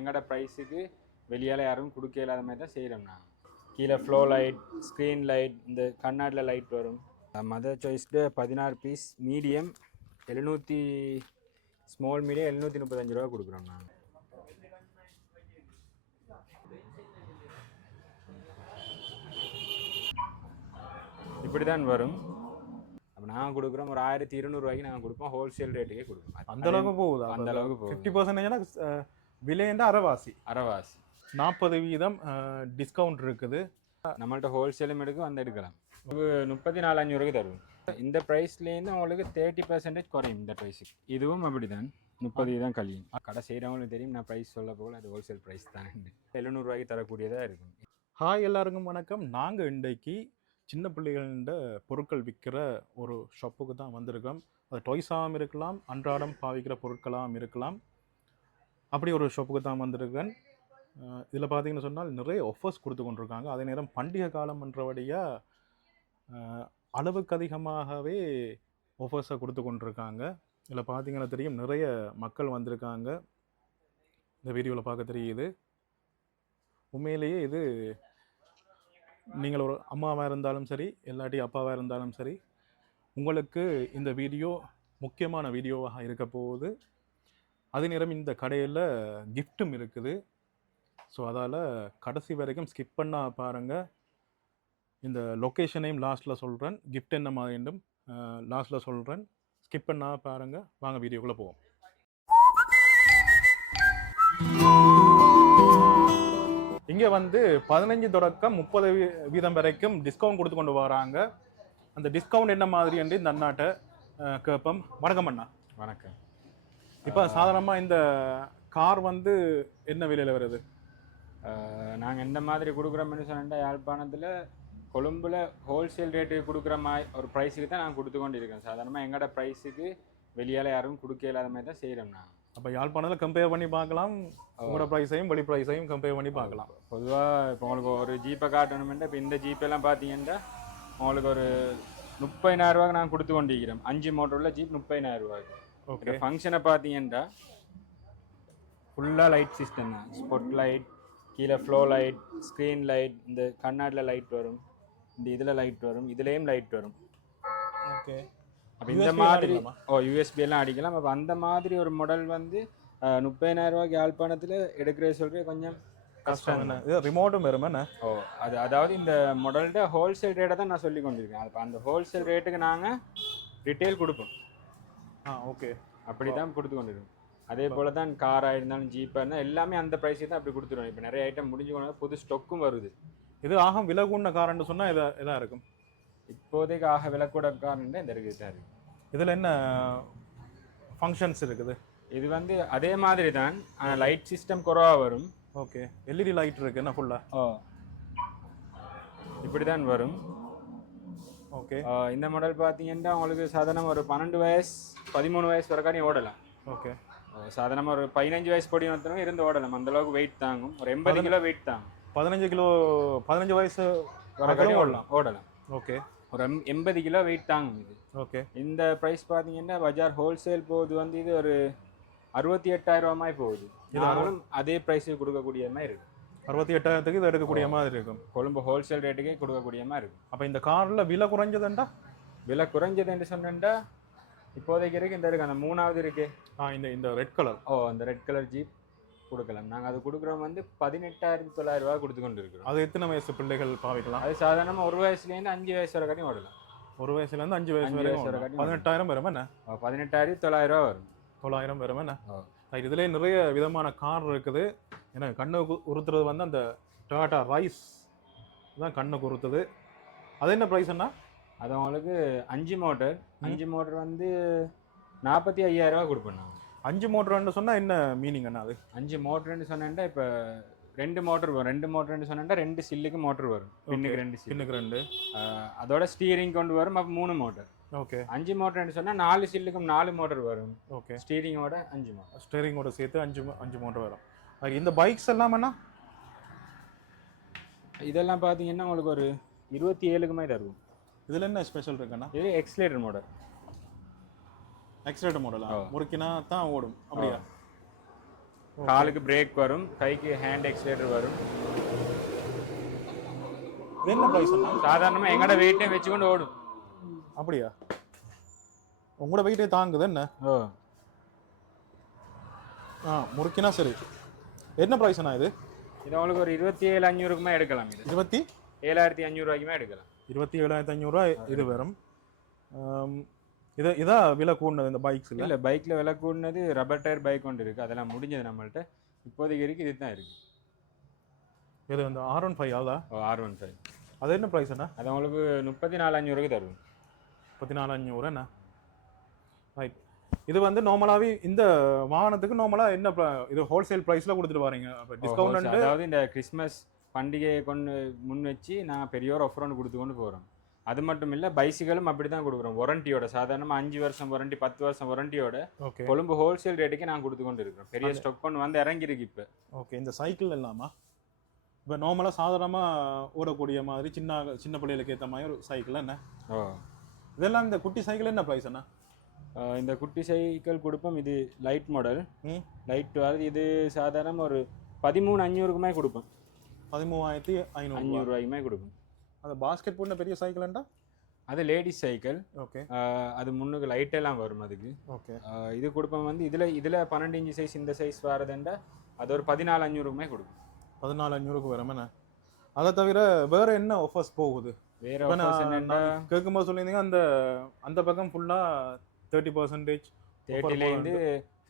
எங்களோட ப்ரைஸுக்கு வெளியால் யாரும் கொடுக்க இல்லாத மாதிரி தான் செய்கிறோம். நான் கீழே ஃப்ளோ லைட், ஸ்க்ரீன் லைட், இந்த கண்ணாடியில் லைட் வரும். Mother Choice 16 piece medium 700, small medium 735 ரூபா கொடுக்குறோம். நான் இப்படி தான் வரும். அப்போ நாங்கள் கொடுக்குறோம் ஒரு 1200 ரூபாய்க்கு நாங்கள் கொடுப்போம். ஹோல்சேல் ரேட்டுக்கே கொடுப்போம். அந்த அளவுக்கு போகுது. அந்த அளவுக்கு போகுது. 50% விலையண்டா அரைவாசி 40% டிஸ்கவுண்ட் இருக்குது. நம்மள்ட்ட ஹோல்சேலும் எடுக்கும் வந்து எடுக்கலாம். 34,500 தரும். இந்த ப்ரைஸ்லேருந்து உங்களுக்கு 30% குறையும் இந்த ப்ரைஸுக்கு. இதுவும் அப்படி தான் 30 தான் கழியும். கடை செய்கிறவங்களுக்கு தெரியும், நான் ப்ரைஸ் சொல்ல போகல, அது ஹோல்சேல் ப்ரைஸ் தான். 700 ரூபாய்க்கு தரக்கூடியதாக இருக்கும். ஹாய் எல்லாருக்கும் வணக்கம். நாங்கள் இன்றைக்கு சின்ன பிள்ளைகள பொருட்கள் விற்கிற ஒரு ஷாப்புக்கு தான் வந்திருக்கோம். அது டாய்ஸாகவும் இருக்கலாம், அன்றாடம் பாவிக்கிற பொருட்களாகவும் இருக்கலாம். அப்படி ஒரு ஷாப்புக்கு தான் வந்திருக்கேன். இதில் பார்த்தீங்கன்னு சொன்னால் நிறைய ஆஃபர்ஸ் கொடுத்து கொண்டிருக்காங்க. அதே நேரம் பண்டிகை காலம் என்றபடியாக அளவுக்கு அதிகமாகவே ஆஃபர்ஸை கொடுத்து கொண்டிருக்காங்க. இதில் பார்த்தீங்கன்னா தெரியும், நிறைய மக்கள் வந்திருக்காங்க. இந்த வீடியோவில் பார்க்க தெரியுது. உண்மையிலேயே இது நீங்கள் ஒரு அம்மாவாக இருந்தாலும் சரி, இல்லாட்டி அப்பாவாக இருந்தாலும் சரி, உங்களுக்கு இந்த வீடியோ முக்கியமான வீடியோவாக இருக்க போகுது. அதே நேரம் இந்த கடையில் கிஃப்ட்டும் இருக்குது. ஸோ அதால் கடைசி வரைக்கும் ஸ்கிப் பண்ண பாருங்கள். இந்த லொக்கேஷனையும் லாஸ்ட்டில் சொல்கிறேன், கிஃப்ட் என்ன மாதிரியும் லாஸ்ட்டில் சொல்கிறேன். ஸ்கிப் பண்ண பாருங்கள். வாங்க வீடியோக்குள்ளே போவோம். இங்கே வந்து 15 தொடக்கம் 30% வரைக்கும் டிஸ்கவுண்ட் கொடுத்து கொண்டு வராங்க. அந்த டிஸ்கவுண்ட் என்ன மாதிரி என்று இந்த அண்ணாட்ட கேட்போம். வணக்கம் அண்ணா. வணக்கம். இப்போ சாதாரணமாக இந்த கார் வந்து என்ன விலையில் வருது? நாங்கள் எந்த மாதிரி கொடுக்குறோம்னு சொன்னால், யாழ்ப்பாணத்தில் கொழும்புல ஹோல்சேல் ரேட்டுக்கு கொடுக்குற மாதிரி ஒரு ப்ரைஸுக்கு தான் நாங்கள் கொடுத்து கொண்டு இருக்கோம். சாதாரணமாக எங்களோட ப்ரைஸுக்கு வெளியால் யாரும் கொடுக்க இல்லாத மாதிரி தான் செய்கிறோம். நான் அப்போ யாழ்ப்பாணத்தில் கம்பேர் பண்ணி பார்க்கலாம், உங்களோட ப்ரைஸையும் வெளி ப்ரைஸையும் கம்பேர் பண்ணி பார்க்கலாம். பொதுவாக இப்போ உங்களுக்கு ஒரு ஜீப்பை காட்டணுமெண்டா, இப்போ இந்த ஜீப்பெல்லாம் பார்த்தீங்கன்னா உங்களுக்கு ஒரு 30,000 ரூபாய்க்கு நாங்கள் கொடுத்து கொண்டிருக்கிறோம். 5 மோட்டரில் ஜீப் 30,000 ரூபாய்க்கு. ஓகே. ஃபங்க்ஷனை பார்த்தீங்கன்னா ஃபுல்லாக லைட் சிஸ்டம் தான். ஸ்பாட் லைட், கீழே ஃப்ளோ லைட், ஸ்க்ரீன் லைட், இந்த கண்ணாடியில் லைட் வரும், இந்த இதில் லைட் வரும், இதுலேயும் லைட் வரும். ஓகே. அப்போ இந்த மாதிரி யூஎஸ்பி எல்லாம் அடிக்கலாம். அப்போ அந்த மாதிரி ஒரு மாடல் வந்து 30,000 ரூபாய்க்கு யாழ்ப்பாணத்தில் எடுக்கிற சொல்கிற கொஞ்சம் கஷ்டம். ரிமோட்டும் வருமே. அது அதாவது இந்த மாடல்ட ஹோல்சேல் ரேட்டை தான் நான் சொல்லி கொண்டிருக்கேன். அப்போ அந்த ஹோல்சேல் ரேட்டுக்கு நாங்கள் ரிட்டெயில் கொடுப்போம். ஓகே. அப்படி தான் கொடுத்து கொண்டிருக்கோம். அதே போல் தான் காராக இருந்தாலும் ஜீப்பாக இருந்தால் எல்லாமே அந்த ப்ரைஸுக்கு தான் அப்படி கொடுத்துருவோம். இப்போ நிறைய ஐட்டம் முடிஞ்சு கொண்டு புது ஸ்டொக்கும் வருது. இது ஆக விலை கூடின காரன்னு சொன்னால் இதாக இருக்கும். இப்போதைக்கு ஆக விலை கூட காரணம் இந்த இருக்குது தான் இருக்குது. இதில் என்ன ஃபங்க்ஷன்ஸ் இருக்குது? இது வந்து அதே மாதிரி தான், ஆனால் லைட் சிஸ்டம் குறைவாக வரும். ஓகே. எல்இடி லைட் இருக்குது என்ன ஃபுல்லாக? இப்படி தான் வரும். ஓகே. இந்த மாடல் பார்த்தீங்கன்னா உங்களுக்கு சாதாரணமாக ஒரு 12 வயசு 13 வயசு வரைக்கும் ஓடலாம். ஓகே. சாதாரணமாக ஒரு 15 வயசு பொடி ஒருத்தவங்க இருந்து ஓடலாம். அந்தளவுக்கு வெயிட் தாங்கும். ஒரு 80 கிலோ வெயிட் தாங்கும். 15 வயசு வரைக்கும் ஓடலாம். ஓகே. ஒரு 80 கிலோ வெயிட் தாங்கும் இது. ஓகே. இந்த ப்ரைஸ் பார்த்தீங்கன்னா பஜார் ஹோல்சேல் போகுது வந்து இது ஒரு 68,000 ரூபாய் போகுது. இதனாலும் அதே ப்ரைஸுக்கு கொடுக்கக்கூடிய மாதிரி இருக்கும். 68,000க்கு இது எடுக்கக்கூடிய மாதிரி இருக்கும். கொழும்பு ஹோல்சேல் ரேட்டுக்கே கொடுக்கக்கூடிய மாதிரி இருக்கும். அப்போ இந்த காரில் விலை குறைஞ்சதுண்டா? விலை குறைஞ்சதுன்னு சொன்னா இப்போதைக்கு இருக்கு. இந்த இருக்கு, அந்த 3வது இருக்கு. இந்த ரெட் கலர். அந்த ரெட் கலர் ஜீப் கொடுக்கலாம். நாங்கள் அது கொடுக்குறோம் வந்து 18,900 ரூபா கொடுத்து கொண்டு இருக்கிறோம். அது எத்தனை வயசு பிள்ளைகள் பாவிக்கலாம்? அது சாதாரணமாக 1 வயசுலேருந்து 5 வயசு வரைக்கும் ஓடலாம். 1 வயசுலேருந்து 5 வயசு வரைக்கும் 18,000 வரும் என்ன? 18,900 ரூபா வரும். 900 வரும் என்ன? இதுலேயே நிறைய விதமான கார் இருக்குது. ஏன்னா கண்ணுக்கு உறுத்துறது வந்து அந்த டொயோட்டா ரைஸ் தான் கண்ணுக்கு உறுத்துது. அது என்ன ப்ரைஸ்ன்னா? அது உங்களுக்கு 5 மோட்டர் வந்து 45,000 ரூபா கொடுப்போம். 5 மோட்டர்னு சொன்னால் என்ன மீனிங் அண்ணா? அது 5 மோட்டர்னு சொன்னா இப்போ 2 மோட்டர் வரும். 2 மோட்டர்னு சொன்னா 2 சில்லுக்கு மோட்டர் வரும். பின்னுக்கு 2 அதோட ஸ்டீரிங் கொண்டு வரும். அப்போ 3 மோட்டர். ஓகே. 5 மோட்டர்னு சொன்னால் 4 சில்லுக்கும் 4 மோட்டர் வரும். ஓகே. ஸ்டீரிங்கோட 5 மோட்டர். ஸ்டீரிங்கோட சேர்த்து 5 மோட்டர் வரும். இந்த பைக்ஸ் எல்லாம் என்ன? இதெல்லாம் பார்த்தீங்கன்னா உங்களுக்கு ஒரு 27க்கு மாதிரி இருக்கும். இதில் என்ன ஸ்பெஷல் இருக்குன்னா? இது எக்ஸ்லேட்டர் மாடல். எக்ஸ்லேட்டர் மாடலா? முறுக்கினா தான் ஓடும் அப்படியா? காலுக்கு பிரேக் வரும், கைக்கு ஹேண்ட் எக்ஸ்லேட்டர் வரும். இது என்ன ப்ரைஸ் அண்ணா? சாதாரணமாக எங்கட வெயிட்டே வச்சுக்கொண்டு ஓடும். அப்படியா? உங்களோட வெயிட்டே தாங்குது என்ன? ஓ, முறுக்கினா சரி. என்ன ப்ரைஸ் அண்ணா இது? இது உங்களுக்கு ஒரு 27,500க்குமே எடுக்கலாம். இது 27,500 எடுக்கலாம். 27,500 இது வரும். இதான் விலை கூடுனது இந்த பைக்ஸில்? இல்லை, பைக்கில் விலை கூடுனது ரப்பர் டயர் பைக் ஒன்று இருக்குது, அதெல்லாம் முடிஞ்சது நம்மள்ட்ட. இப்போதைக்கு இருக்குது, இது தான் இருக்குது. இது அந்த R15 அதா? R15. அது என்ன ப்ரைஸ் அண்ணா? அது உங்களுக்கு 34,500 தரும். 34,500 என்ன? ரைட். இது வந்து நார்மலாகவே இந்த வாகனத்துக்கு நார்மலாக என்ன இது ஹோல்சேல் ப்ரைஸில் கொடுத்துட்டு வரீங்க? அப்போ டிஸ்கவுண்ட், அதாவது இந்த கிறிஸ்மஸ் பண்டிகையை கொண்டு முன் வச்சு நான் பெரிய ஒரு ஆஃபர் ஒன்று கொடுத்து கொண்டு போகிறோம். அது மட்டும் இல்லை, பைசிகளும் அப்படி தான் கொடுக்குறோம். வாரண்டியோட, சாதாரணமாக 5 வருஷம் வாரண்டி, 10 வருஷம் வாரண்டியோட ஓகே கொழும்பு ஹோல்சேல் ரேட்டுக்கு நான் கொடுத்து கொண்டு இருக்கிறோம். பெரிய ஸ்டாக் ஒன்று வந்து இறங்கியிருக்கு இப்போ. ஓகே. இந்த சைக்கிள் இல்லாமா இப்போ நார்மலாக சாதாரணமாக ஓடக்கூடிய மாதிரி சின்ன பிள்ளைகளுக்கு ஏற்ற மாதிரி ஒரு சைக்கிள் என்ன? ஓ, இதெல்லாம் இந்த குட்டி சைக்கிள் என்ன ப்ரைஸ் அண்ணா? இந்த குட்டி சைக்கிள் கொடுப்போம். இது லைட் மாடல், லைட். அது இது சாதாரண ஒரு 13,500க்குமே கொடுப்போம். 13,500 கொடுப்போம். அந்த பாஸ்கெட் போன பெரிய சைக்கிள்ண்டா அது லேடிஸ் சைக்கிள். ஓகே. அது முன்னுக்கு லைட் எல்லாம் வரும் அதுக்கு. ஓகே. இது கொடுப்போம் வந்து இதில் 12 இன்ச்சு சைஸ், இந்த சைஸ் வரதுண்டா அது ஒரு 14,500க்குமே கொடுக்கும். 14,500க்கு வரமே. அதை தவிர வேற என்ன ஆஃபர்ஸ் போகுது? வேற ஆஃபர்ஸ் என்னன்னா, கேட்கும்போது சொல்லியிருந்தீங்க அந்த பக்கம் ஃபுல்லாக 30%, 30லேருந்து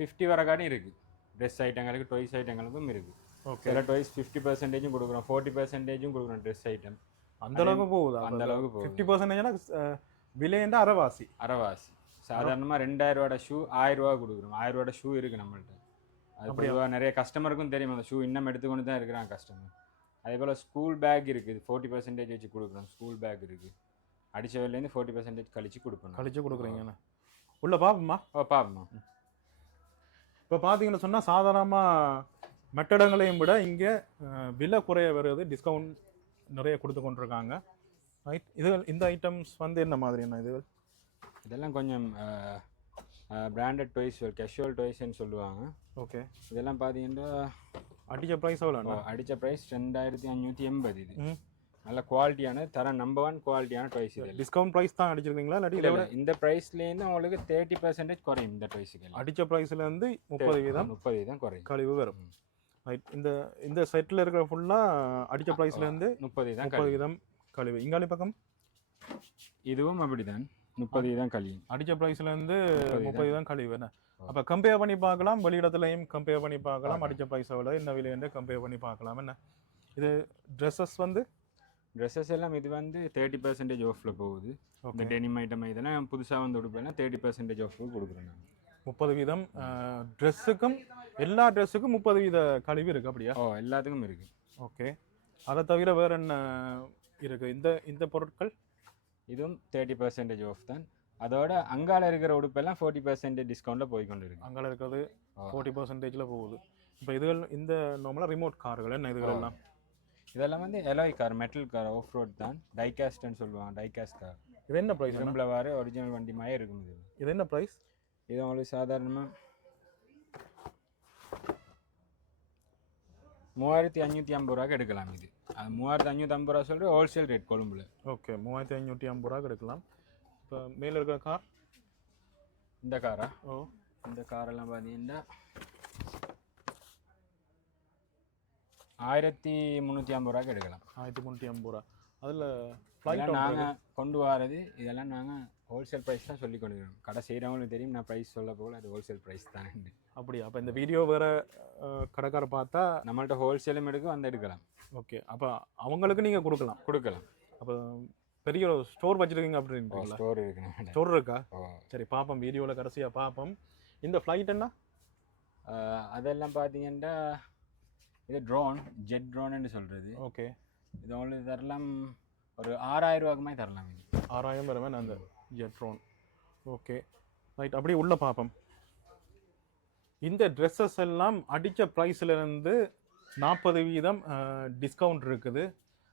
50 வரைக்காடும் இருக்குது. ட்ரெஸ் ஐட்டங்களுக்கு, டாய்ஸ் ஐட்டங்களுக்கும் இருக்குது. ஓகே. சில டாய்ஸ் 50%ம் கொடுக்குறோம், 40%ம் கொடுக்குறோம். ட்ரெஸ் ஐட்டம் அந்த அளவுக்கு போகுதா? அந்த அளவுக்கு போகுது. 50%னா விலையண்டா அரைவாசி. சாதாரணமாக 2,000 ரூபாயோட ஷூ 1,000 ரூபா கொடுக்குறோம். 1,000 ரூபாயோட ஷூ இருக்குது நம்மள்ட்ட. அது பொதுவாக நிறைய கஸ்டமருக்கும் தெரியும், அந்த ஷூ இன்னும் எடுத்துக்கொண்டு தான் இருக்கிறாங்க கஸ்டமர். அதே போல் ஸ்கூல் பேக் இருக்குது, 40% வச்சு கொடுக்குறோம். ஸ்கூல் பேக் இருக்குது, அடித்த வேலையிலேருந்து 40% கழிச்சு கொடுக்குறீங்கண்ணா. உள்ள பாப்போம்மா? பாப்போம்மா. இப்போ பார்த்தீங்கன்னு சொன்னால் சாதாரணமாக மற்ற இடங்களையும் விட இங்கே விலை குறைய வருது, டிஸ்கவுண்ட் நிறைய கொடுத்து கொண்டிருக்காங்க. ரைட். இந்த ஐட்டம்ஸ் வந்து என்ன மாதிரியான இதெல்லாம் கொஞ்சம் பிராண்டட் டாய்ஸ், கேஷுவல் டாய்ஸ்ன்னு சொல்லுவாங்க. ஓகே. இதெல்லாம் பார்த்தீங்கன்னா அடித்த ப்ரைஸ் எவ்வளோ? அடித்த ப்ரைஸ் 2,580. இது நல்ல குவாலிட்டியான, தர நம்பர் 1 குவாலிட்டியான டாய்ஸ். இது டிஸ்கவுண்ட் ப்ரைஸ் தான் அடிச்சிருக்கீங்களா? இல்லை, இந்த ப்ரைஸ்லேருந்து உங்களுக்கு 30% குறையும். இந்த ப்ரைஸுக்கு அடித்த ப்ரைஸ்லேருந்து 30% குறையும், கழிவு வரும். ரைட். இந்த செட்டில் இருக்கிற ஃபுல்லாக அடித்த ப்ரைஸ்லேருந்து 30% கழிவு. இங்காலி பக்கம் இதுவும் அப்படிதான், 30% கழியும். அடித்த ப்ரைஸ்லேருந்து 30% கழிவு என்ன? அப்போ கம்பேர் பண்ணி பார்க்கலாம், வெளியிடத்துலையும் கம்பேர் பண்ணி பார்க்கலாம். அடித்த ப்ரைஸை விட என்ன விலைன்னு கம்பேர் பண்ணி பார்க்கலாம் என்ன? இது ட்ரெஸ்ஸஸ் எல்லாம் இது வந்து 30% ஆஃபில் போகுது. இந்த டெனிம் ஐட்டம் இதெல்லாம் புதுசாக வந்து உடுப்பேன்னா 30% ஆஃப் கொடுக்குறேன் நான். 30% ட்ரெஸ்ஸுக்கும், எல்லா ட்ரெஸ்ஸுக்கும் 30% கழிவு இருக்குது அப்படியா? எல்லாத்துக்கும் இருக்குது. ஓகே. அதை தவிர வேறு என்ன இருக்குது? இந்த பொருட்கள் இதுவும் 30% ஆஃப் தான். அதோட அங்கால இருக்கிற உடுப்பெல்லாம் 40% டிஸ்கவுண்ட்டில் போய்கொண்டு இருக்கு. அங்கால இருக்கிறது 40%ல போகுது. இப்போ இதுகள் இந்த நார்மலாக ரிமோட் கார்கள் என்ன இதுகளெல்லாம்? இதெல்லாம் வந்து alloy car, metal car, off road தான். டைகாஸ்ட்னு சொல்லுவாங்க, டைகாஸ்ட் கார். இது என்ன ப்ரைஸ்? இரும்பில் வர ஒரிஜினல் வண்டி மாதிரி இருக்கும். இது என்ன ப்ரைஸ்? இது உங்களுக்கு சாதாரணமாக 3,550 ரூபாய்க்கு எடுக்கலாம். இது 3,550 ரூபா சொல்கிற ஹோல்சேல் ரேட் கொழும்புல. ஓகே. 3,550 ரூபாய்க்கு எடுக்கலாம். இப்போ மேலே இருக்கிற கார், இந்த காரா? இந்த காரெல்லாம் பார்த்தீங்கன்னா 1,350 ரூபாய்க்கு எடுக்கலாம். 1,350 ரூபா. அதில் நாங்கள் கொண்டு வரது இதெல்லாம் நாங்கள் ஹோல்சேல் ப்ரைஸ் தான் சொல்லி கொண்டு இருக்கோம். கடை செய்கிறவங்களுக்கு தெரியும், நான் ப்ரைஸ் சொல்ல போகல, அது ஹோல்சேல் ப்ரைஸ் தானே. அப்படியா? அப்போ இந்த வீடியோ வேறு கடைக்கார பார்த்தா நம்மள்ட்ட ஹோல்சேலும் எடுக்கலாம். ஓகே. அப்போ அவங்களுக்கு நீங்கள் கொடுக்கலாம். அப்போ பெரிய ஒரு ஸ்டோர் வச்சுருக்கீங்க அப்படின்னு? ஸ்டோர் இருக்கா? சரி, பார்ப்போம், வீடியோவில் கடைசியாக பார்ப்போம். இந்த ஃப்ளைட் என்ன? அதெல்லாம் பார்த்தீங்கன்னா இது ட்ரோன், ஜெட் ட்ரோன்னு சொல்கிறது. ஓகே. இது உங்களுக்கு தரலாம் ஒரு 6,000 ரூபாய்க்குமே தரலாம். இது 6,000 வருவேன் அந்த ஜெட் ட்ரோன். ஓகே. ரைட். அப்படியே உள்ளே பார்ப்போம். இந்த ட்ரெஸ்ஸஸ் எல்லாம் அடித்த ப்ரைஸ்லேருந்து 40% டிஸ்கவுண்ட் இருக்குது.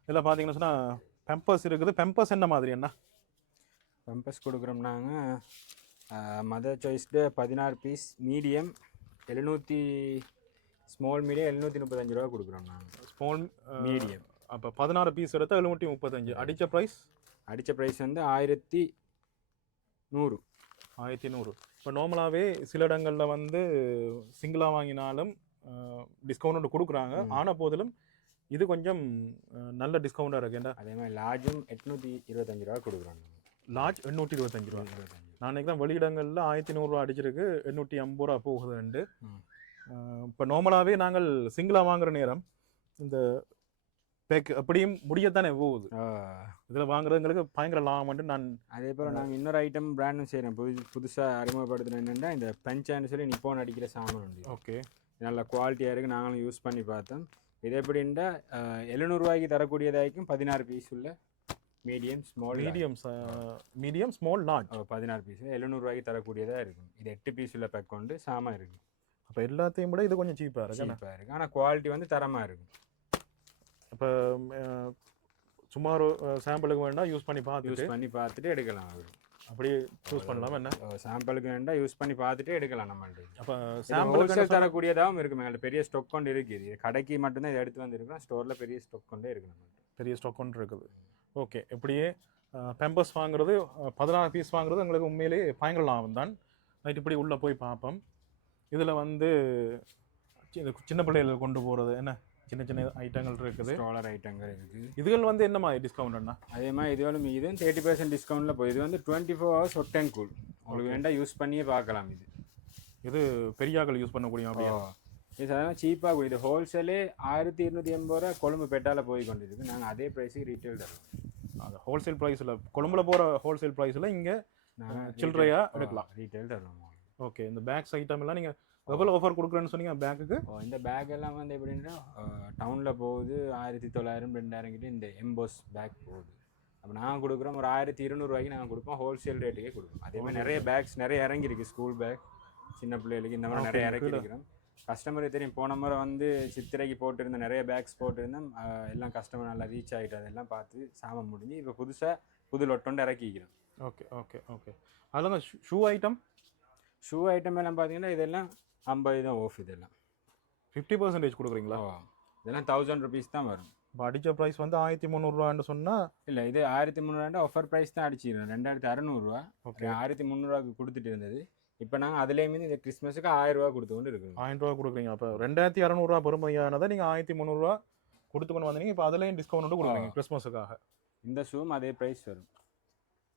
இதில் பார்த்தீங்கன்னா சொன்னால் பெம்பர்ஸ் இருக்குது. பெம்பர்ஸ் என்ன மாதிரி என்ன? பெம்பர்ஸ் கொடுக்குறோம் நாங்கள் Mother Choice 16 piece, medium 750 small medium 735 ரூபா கொடுக்குறோம் நாங்கள். ஸ்மால் மீடியம் அப்போ 16 பீஸ் எடுத்தால் 735. அடித்த ப்ரைஸ் அடித்த ப்ரைஸ் வந்து 1100. 1100. இப்போ நார்மலாகவே சில இடங்களில் வந்து சிங்கிளாக வாங்கினாலும் டிஸ்கவுண்ட் கொடுக்குறாங்க. ஆன போதிலும் இது கொஞ்சம் நல்ல டிஸ்கவுண்டாக இருக்குண்டா. அதே மாதிரி லார்ஜும் 825 ரூபா கொடுக்குறோம். லார்ஜ் 825 ரூபா. நான் நினைக்கிறேன் தான் வெளியிடங்களில் 1100 ரூபா அடிச்சிருக்கு, 850 ரூபா போகுதுண்டு. இப்போ நார்மலாகவே நாங்கள் சிங்கிளாக வாங்குற நேரம் இந்த பேக் அப்படியும் முடியத்தானே போகுது. இதில் வாங்குறதுங்களுக்கு பயங்கர லாபம்ட்டு நான். அதே போல் நாங்கள் இன்னொரு ஐட்டம் பிராண்டும் செய்கிறோம். புதுசாக அறிமுகப்படுத்தின என்னென்னா இந்த பஞ்சான்னு சொல்லி நிப்போன் அடிக்கிற சாமான் உண்டு. ஓகே, நல்ல குவாலிட்டியாக இருக்குது. நாங்களும் யூஸ் பண்ணி பார்த்தோம். இது எப்படின்னா 700 ரூபாய்க்கு தரக்கூடியதாയിരിக்கும் 16 பீஸ் உள்ள medium small medium small large 16 piece 700 ரூபாய்க்கு தரக்கூடியதாக இருக்கும். இது 8 பீஸ் உள்ள பேக் கொண்டு சாமான் இருக்குது. அப்போ எல்லாத்தையும் விட இது கொஞ்சம் சீப்பாக இருக்குது. ஆனால் குவாலிட்டி வந்து தரமாக இருக்கும். இப்போ சுமார் சாம்பிளுக்கு வேண்டாம் யூஸ் பண்ணி பார்த்துட்டு எடுக்கலாம். அப்படி யூஸ் பண்ணலாம். என்ன சாம்பிளுக்கு வேண்டாம் யூஸ் பண்ணி பார்த்துட்டு எடுக்கலாம். நம்மள்ட்ட அப்போ சாம்பிளுக்கு தரக்கூடியதாகவும் இருக்குது. மேலே பெரிய ஸ்டாக் கொண்டு இருக்குது. கடைக்கு மட்டும்தான் இதை எடுத்து வந்துருக்கோம். ஸ்டோரில் பெரிய ஸ்டாக் கொண்டே இருக்குது. பெரிய ஸ்டாக் கொண்டு இருக்குது. ஓகே, எப்படியே பெம்பர்ஸ் வாங்குறது 16 பீஸ் வாங்குறது உங்களுக்கு உண்மையிலேயே பயங்கர லாபம் தான். நைட் இப்படி உள்ளே போய் பார்ப்போம். இதில் வந்து சின்ன பிள்ளைகளை கொண்டு போகிறது என்ன சின்ன சின்ன ஐட்டங்கள் இருக்குது. ஸ்ட்ராலர் ஐட்டங்கள் இருக்குது. இதுகள் வந்து என்ன மாதிரி டிஸ்கவுண்ட்னா? அதே மாதிரி இதுவும் 30% டிஸ்கவுண்ட்டில் போய் இது வந்து 24 hours ஹாட் அண்ட் கூல். உங்களுக்கு வேண்டாம் யூஸ் பண்ணியே பார்க்கலாம். இது பெரியாக்கள் யூஸ் பண்ணக்கூடிய அப்படியே இது சாதாரண சீப்பாக. இது ஹோல்சேலே 1280 ரூபா கொழும்பு பெட்டால் போய் கொண்டிருக்கு. நாங்கள் அதே ப்ரைஸுக்கு ரீட்டெயில் தரோம். அந்த ஹோல்சேல் ப்ரைஸில் கொழும்புல போகிற ஹோல்சேல் ப்ரைஸில் இங்கே நாங்கள் சில்லறையாக எடுக்கலாம். ரீட்டெயில் தருவோம். ஓகே, இந்த பேக்ஸ் ஐட்டம் எல்லாம் நீங்கள் எவ்வளோ ஆஃபர் கொடுக்குறேன்னு சொன்னீங்க பேக்குக்கு? இந்த பேக் எல்லாம் வந்து எப்படின்னா டவுனில் போகுது 1900 2000 கிட்ட இந்த எம்போஸ் பேக் போகுது. அப்போ நாங்கள் கொடுக்குறோம் ஒரு 1200 ரூபாய்க்கு நாங்கள் கொடுப்போம். ஹோல்சேல் ரேட்டுக்கே கொடுப்போம். அதே மாதிரி நிறைய பேக்ஸ் நிறைய இறங்கியிருக்கு. ஸ்கூல் பேக், சின்ன பிள்ளைகளுக்கு இந்த மாதிரி நிறைய இறக்கி இருக்கிறோம். கஸ்டமருக்கு தெரியும். போன முறை வந்து சித்திரைக்கு போட்டிருந்தேன், நிறைய பேக்ஸ் போட்டிருந்தேன். எல்லாம் கஸ்டமர் நல்லா ரீச் ஆகிட்டு அதெல்லாம் பார்த்து சாமம் முடிஞ்சு இப்போ புதுசாக புது லொட்டோண்டு இறக்கிக்கிறோம். Okay okay okay. அதில் ஷூ ஐட்டம் எல்லாம் பார்த்தீங்கன்னா இதெல்லாம் 50 தான் ஆஃப். இதெல்லாம் 50% கொடுக்குறீங்களா? இதெல்லாம் 1000 rupees தான் வரும். இப்போ அடித்த ப்ரைஸ் வந்து 1300 ரூபான்னு சொன்னால் இல்லை, இது 1300 ஆஃபர் ப்ரைஸ் தான் அடிச்சிருக்கோம். 2600 ரூபா. ஓகே, 1300 ரூபாய்க்கு கொடுத்துட்டு இருந்தது. இப்போ நாங்கள் அதுலேயுமே இந்த கிறிஸ்மஸுக்கு 1000 ரூபா கொடுத்து கொண்டு இருக்கோம். 1000 ரூபா கொடுக்குறீங்க. அப்போ 2600 ரூபா பெருமையானதை நீங்கள் 1300 ரூபா கொடுத்து கொண்டு வந்தீங்க. இப்போ அதுலேயும் டிஸ்கவுண்ட் கொடுக்குறீங்க கிறிஸ்மஸுக்காக. இந்த ஷூவும் அதே ப்ரைஸ் வரும்.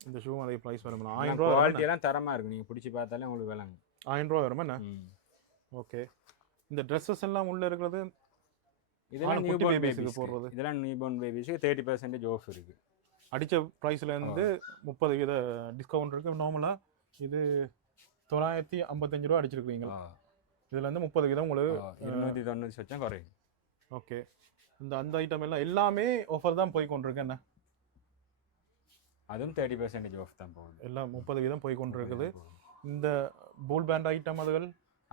இந்த ஷூவும் அதே ப்ரைஸ் வரும். 1000 ரூபா. குவாலிட்டியெல்லாம் தரமாக இருக்கும். நீங்கள் பிடிச்சி பார்த்தாலே உங்களுக்கு விளங்கு. 1000 ரூபா வருமா என்ன? ஓகே. இந்த ட்ரெஸ்ஸஸ் எல்லாம் உள்ளே இருக்கிறது இதெல்லாம் நியூபோர்ன் பேபிஸ்க்கு போடுறது. இதெல்லாம் நியூபோர்ன் பேபிஸ்க்கு 30% ஆஃப் இருக்குது. அடித்த ப்ரைஸ்லேருந்து 30% டிஸ்கவுண்ட் இருக்குது. நார்மலாக இது 955 ரூபா அடிச்சிருக்கீங்க. இதில் வந்து 30% உங்களுக்கு 290 வச்சா குறையும். ஓகே. அந்த ஐட்டம் எல்லாம் எல்லாமே ஆஃபர் தான் போய் கொண்டிருக்கு. என்ன அதுவும் 30% ஆஃப் தான் போகுது. எல்லாம் 30% போய் கொண்டிருக்குது. இந்த பூல் பேண்ட் ஐட்டம்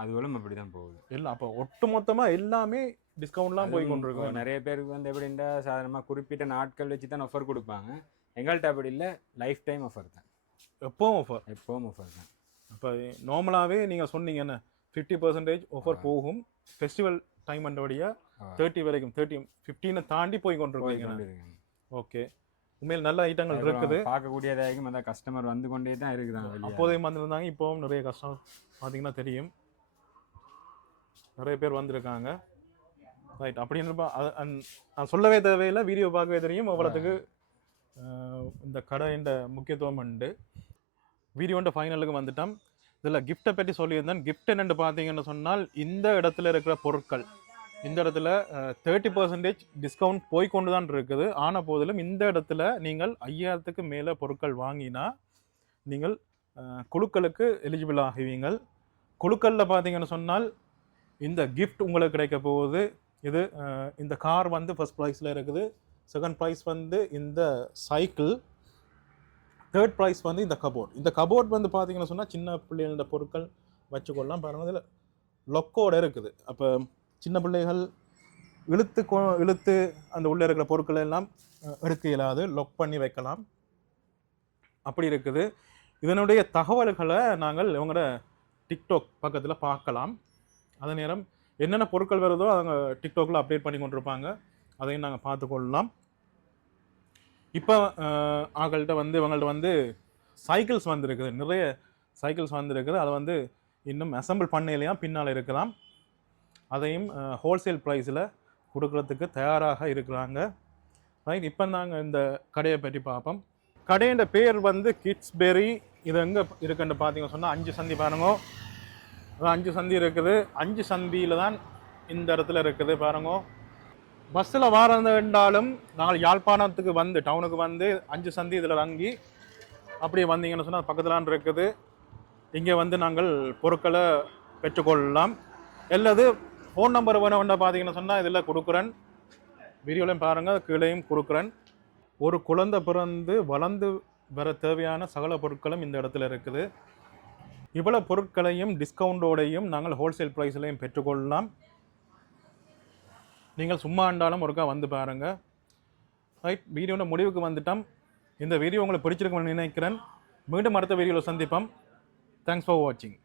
அதுகளும் அப்படி தான் போகுது எல்லாம். அப்போ ஒட்டு மொத்தமாக எல்லாமே டிஸ்கவுண்ட்லாம் போய் கொண்டிருக்கோம். நிறைய பேருக்கு வந்து எப்படின்னா சாதாரணமாக குறிப்பிட்ட நாட்கள் வச்சு தான் ஆஃபர் கொடுப்பாங்க. எங்கள்கிட்ட அப்படி இல்லை, லைஃப் டைம் ஆஃபர் தான். எப்பவும் ஆஃபர் தான். அப்போ நார்மலாகவே நீங்கள் சொன்னீங்க என்ன 50% ஆஃபர் போகும். ஃபெஸ்டிவல் டைம் அண்டபடியாக 30 வரைக்கும் 15 தாண்டி போய் கொண்டிருக்கீங்க. ஓகே, உண்மையில் நல்ல ஐட்டங்கள் இருக்குது. பார்க்கக்கூடியதாகும். அந்த கஸ்டமர் வந்து கொண்டே தான் இருக்கிறாங்க. அப்போதையும் வந்திருந்தாங்க, இப்போவும் நிறைய கஸ்டமர் பார்த்தீங்கன்னா தெரியும், நிறைய பேர் வந்திருக்காங்க. ரைட். அப்படின்னு நான் சொல்லவே தேவையில்லை, வீடியோ பார்க்கவே தெரியும் அவ்வளோத்துக்கு இந்த கடையின் முக்கியத்துவம் உண்டு. வீடியோண்ட ஃபைனலுக்கு வந்துட்டோம். இதில் கிஃப்ட்டை பற்றி சொல்லியிருந்தேன். கிஃப்ட் என்னென்னு பார்த்தீங்கன்னு சொன்னால், இந்த இடத்துல இருக்கிற பொருட்கள் இந்த இடத்துல 30% டிஸ்கவுண்ட் போய்கொண்டு தான் இருக்குது. ஆன போதிலும் இந்த இடத்துல நீங்கள் 5000க்கு மேலே பொருட்கள் வாங்கினா நீங்கள் குழுக்களுக்கு எலிஜிபிள் ஆகுவீங்கள். குழுக்களில் பார்த்தீங்கன்னு சொன்னால் இந்த கிஃப்ட் உங்களுக்கு கிடைக்க போகுது. இது இந்த கார் வந்து ஃபர்ஸ்ட் ப்ரைஸில் இருக்குது. செகண்ட் ப்ரைஸ் வந்து இந்த சைக்கிள். தேர்ட் ப்ரைஸ் வந்து இந்த கபோர்ட். இந்த கபோர்ட் வந்து பார்த்தீங்கன்னு சொன்னால் சின்ன பிள்ளைகளோட பொருட்கள் வச்சுக்கொள்ளலாம். பாருங்கள், இதில் லொக்கோடு இருக்குது. அப்போ சின்ன பிள்ளைகள் இழுத்து அந்த உள்ளே இருக்கிற பொருட்களை எல்லாம் எடுக்க இயலாது, லொக் பண்ணி வைக்கலாம். அப்படி இருக்குது. இதனுடைய தகவல்களை நாங்கள் இவங்களோட டிக்டாக் பக்கத்தில் பார்க்கலாம். அதே நேரம் என்னென்ன பொருட்கள் வருதோ அவங்க டிக்டாக்ல அப்டேட் பண்ணி கொண்டிருப்பாங்க, அதையும் நாங்கள் பார்த்துக்கொள்ளலாம். இப்போ ஆகள்கிட்ட வந்து இவங்கள்ட்ட வந்து சைக்கிள்ஸ் வந்துருக்குது, நிறைய சைக்கிள்ஸ் வந்துருக்குது. அதை வந்து இன்னும் அசம்பிள் பண்ணலையா பின்னால் இருக்கலாம். அதையும் ஹோல்சேல் ப்ரைஸில் கொடுக்கறதுக்கு தயாராக இருக்கிறாங்க. ரைட், இப்போ நாங்கள் இந்த கடையை பற்றி பார்ப்போம். கடையோட பேர் வந்து கிட்ஸ்பெரி. இது எங்கே இருக்குன்னு பார்த்தீங்கன்னு சொன்னால் 5 சந்தி பாருங்க. 5 சந்தி இருக்குது. 5 சந்தியில் தான் இந்த இடத்துல இருக்குது பாருங்க. பஸ்ஸில் வாரந்தாலும் நாங்கள் யாழ்ப்பாணத்துக்கு வந்து டவுனுக்கு வந்து 5 சந்தி இதில் இறங்கி அப்படியே வந்தீங்கன்னு சொன்னால் பக்கத்துலான் இருக்குது. இங்கே வந்து நாங்கள் பொருட்களை பெற்றுக்கொள்ளலாம். அல்லது ஃபோன் நம்பர் வேணும்னு பார்த்தீங்கன்னு சொன்னால் இதில் கொடுக்குறேன், வீடியோலையும் பாருங்கள், கீழேயும் கொடுக்குறேன். ஒரு குழந்தை பிறந்து வளர்ந்து வர தேவையான சகல பொருட்களும் இந்த இடத்துல இருக்குது. இவ்வளோ பொருட்களையும் டிஸ்கவுண்டோடையும் நாங்கள் ஹோல்சேல் ப்ரைஸ்லையும் பெற்றுக்கொள்ளலாம். நீங்கள் சும்மா இருந்தாலும் ஒருக்கா வந்து பாருங்கள். ரைட், வீடியோட முடிவுக்கு வந்துட்டோம். இந்த வீடியோ உங்களுக்கு பிடிச்சிருக்குன்னு நினைக்கிறேன். மீண்டும் அடுத்த வீடியோவில் சந்திப்போம். தேங்க்ஸ் ஃபார் வாட்சிங்.